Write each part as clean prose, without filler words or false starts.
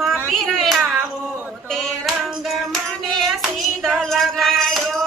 રામા પીર આવો તે રંગ મને સીધ લગાડ્યો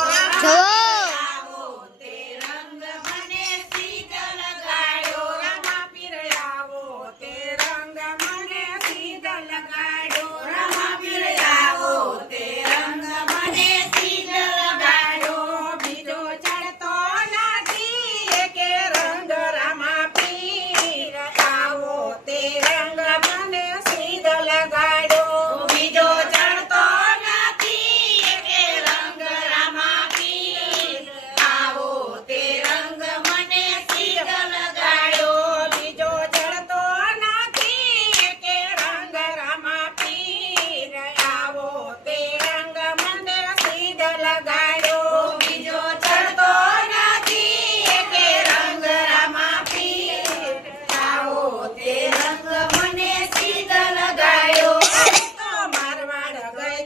આવો તે રંગ મને સીધ લગાડ્યો રામા પીર આવો તે રંગ મને સીધ લગાડ્યો રામા પીર આવો તે રંગ મને સીધ લગાડ્યો બીજો ચડતો નથી કે રંગ રામા પીર આવો તે રંગ મને સીધ લગાડ્યો બીજો ચડતો નથી કે રંગ રામા પીર આવો તે રંગ મને સીધ લગાડ્યો બીજો ચડતો નથી કે રંગ રામા પીર આવો તે રંગ મને સીધ લગાડ્યો બીજો ચડતો નથી કે રંગ રામા પીર આવો તે રંગ મને સીધ લગાડ્યો તો મારવાડ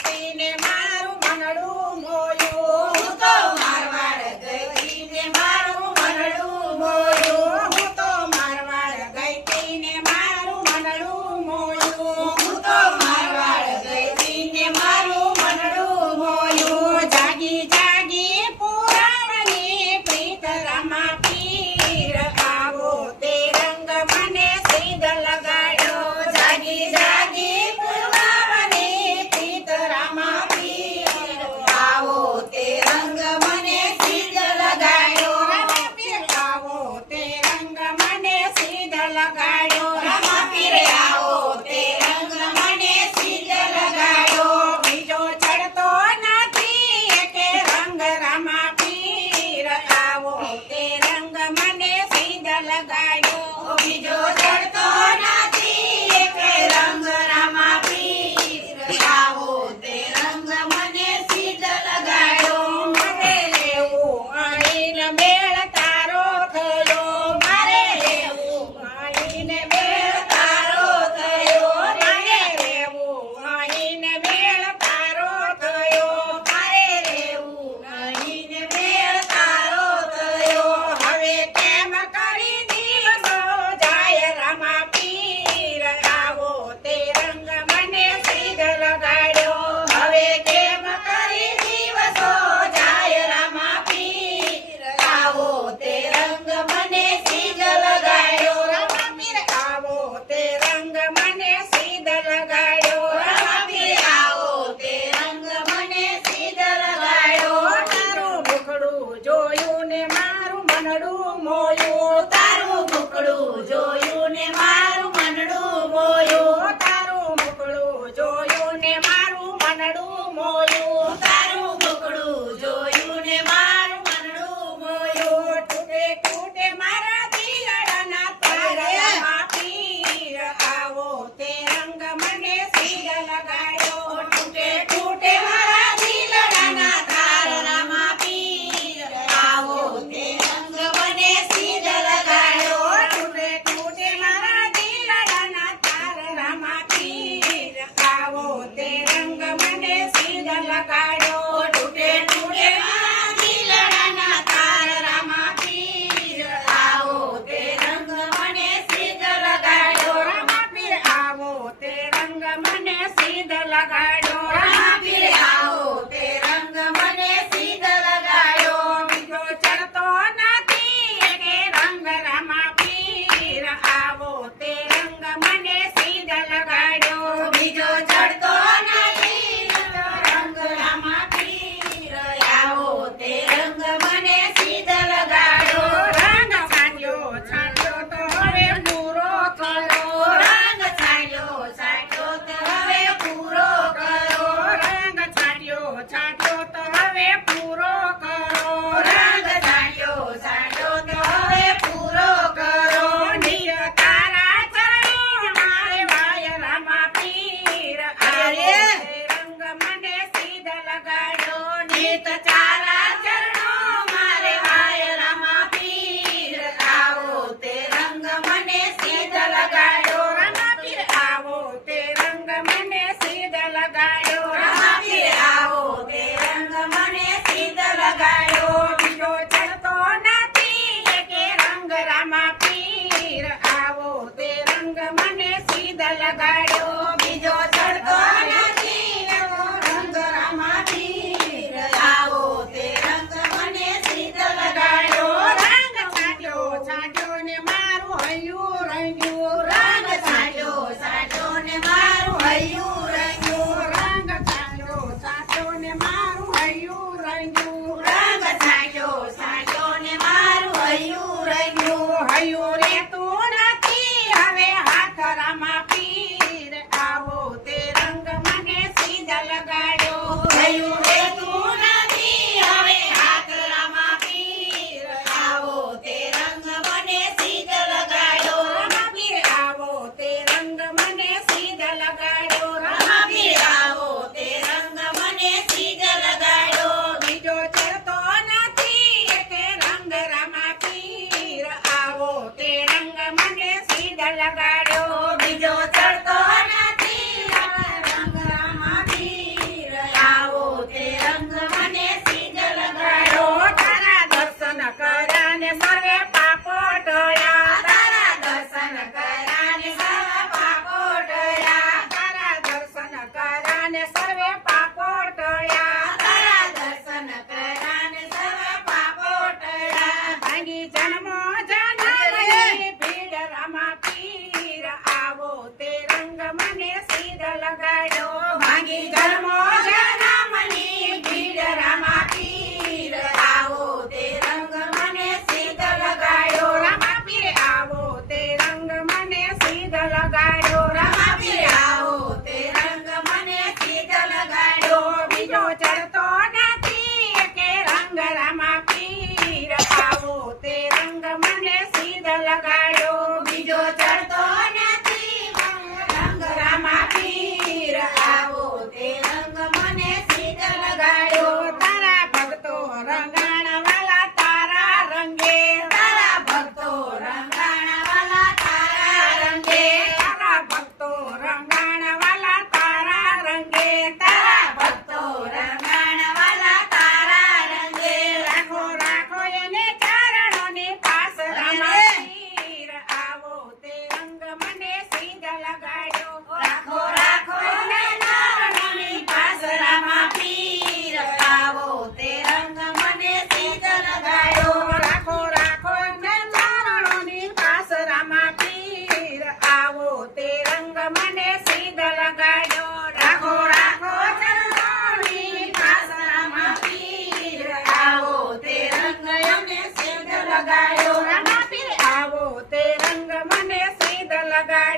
ગઈ ને મારું મનડું મોયું હું તો મારવાડ ગઈ ને મારું મનડું મોયું હું તો મારવાડ ગઈ ને મારું મનડું મોયું હું તો મારવાડ ગઈ ને મારું મનડું મોયું જાગી જાગી પુરાવની પ્રીત રામા પીર આવો તે રંગ મને સીધ લગાડ્યો જાગી જાગી પુરાવની પ્રીત રામા પીર આવો તે રંગ મને સીધ લગાડ્યો રામા પીર આવો તે રંગ મને સીધ લગાડ્યો રામા પીર આવો તે રંગ મને સીધ લગાડ્યો બીજો ચડતો નથી કે રંગ રામા પીર આવો તે રંગ મને સીધ લગાડ્યો બીજો ચડતો નથી કે રંગ રામા પીર આવો તે રંગ મને સીધ લગાડ્યો મને લેવું આઈને મેળ તારો થયો મારે લેવું આઈને મેળ તારો થયો મારે લેવું આઈને મેળ તારો થયો મારે લેવું આઈને મેળ તારો થયો હવે કેમ કરી દિવસો જાય રામા પીર આવો તે રંગ મને સીધ લગાડ્યો હવે કેમ કરી દિવસો જાય રામા પીર આવો તે રંગ મને સીધ લગાડ્યો રામા પીર આવો તે રંગ મને સીધ લગાડ્યો રામા પીર આવો તે રંગ મને સીધ લગાડ્યો તારું મુખડું જોયું ને મારું મનડું મોયું તારું મુખડું જોયું ને મારું મનડું મોયું તારું મુખડું જોયું ને મારું મનડું મોયું તારું મુખડું જોયું ને મારું મનડું મોયું તૂટે તૂટે મારા દિલના તાર રામા પીર આવો તે રંગ મને સીધ લગાડ્યો તૂટે તૂટે મારા દિલના તાર રામા પીર આવો તે રંગ મને સીધ લગાડ્યો તૂટે તૂટે મારા દિલના તાર રામા પીર આવો તે રંગ મને સીધ લગાડ્યો તૂટે તૂટે મારા દિલના તાર રામા પીર આવો તે રંગ મને સીધ લગાડ્યો રામા પીર આવો તે રંગ મને સીધ લગાડ્યો રામા પીર આવો તે રંગ મને સીધ લગાડ્યો બીજો ચડતો નથી કે રંગ રામા પીર આવો તે રંગ મને સીધ લગાડ્યો બીજો ચડતો નથી રંગ રામા પીર આવો તે રંગ મને સીધ લગાડ્યો રંગ છાંટ્યો છાંટ્યો તો હવે પૂરો થયો રંગ છાંટ્યો છાંટ્યો તો હવે પૂરો કરો રંગ છાંટ્યો છાંટ્યો તો હવે પૂરો કરો રંગ છાંટ્યો છાંટ્યો તો હવે પૂરો કરો નીર તારા ચરણો મારે વાય રામા પીર આવો તે રંગ મને સીધ લગાડ્યો નીત તારા ચરણો મારે વાય રામા પીર આવો તે રંગ મને સીધ લગાડ્યો રામા પીર આવો તે રંગ મને સીધ લગાડ્યો રામા પીર આવો તે રંગ મને સીધ લગાડ્યો બીજો ચડતો નથી કે રંગ રામા પીર આવો તે રંગ મને સીધ લગાડ્યો બીજો ચડતો લગાડ્યો બીજો ચડતો નથી રંગ રામા પીર આવો તે રંગ મને સીધ લગાડ્યો તારા દર્શન કર્યા ને સર્વે પાપો ટળ્યા તારા દર્શન કર્યા ને સર્વે પાપો ટળ્યા તારા દર્શન કર્યા ને સર્વે પાપો ટળ્યા તારા દર્શન કર્યા ને સર્વે પાપો ટળ્યા ભાંગી જન્મો જન્મની ભીડ રામા પીર આવો તે રંગ મને સીધ લગાડ્યો ભાંગી જન્મો જન્મની ભીડ રામા પીર આવો તે રંગ મને સીધ લગાડ્યો રામા પીર આવો તે રંગ મને સીધ લગાડ્યો રામા પીર આવો તે રંગ મને સીધ લગાડ્યો બીજો ચડતો નથી કે રંગ રામા પીર આવો તે રંગ મને સીધ લગાડ્યો બીજો ચડતો નથી રંગ રામા પીર આવો તે રંગ મને સીધ લગાડ્યો તારા ભક્તો રંગાણા વાલા તારા રંગે તારા ભક્તો રંગાણા વાલા તારા રંગે તારા ભક્તો રંગાણા વાલા તારા રંગે તારા ભક્તો રંગાણા વાલા તારા રંગે રાખો રાખો એને ચરણોની પાસ રામા પીર આવો તે રંગ મને સીધ લગાડ્યો રાખો રાખો એને ચરણોની પાસ રામા પીર આવો તે રંગ મને સીધ લગાડ્યો રાખો રાખો એને ચરણોની પાસ રામા પીર આવો તે રંગ મને સીધ લગાડ્યો રાખો રાખો ચરણોની પાસ રામા પીર આવો તે રંગ મને સીધ લગાડ્યો રામા પીર આવો તે રંગ મને સીધ લગાડ્યો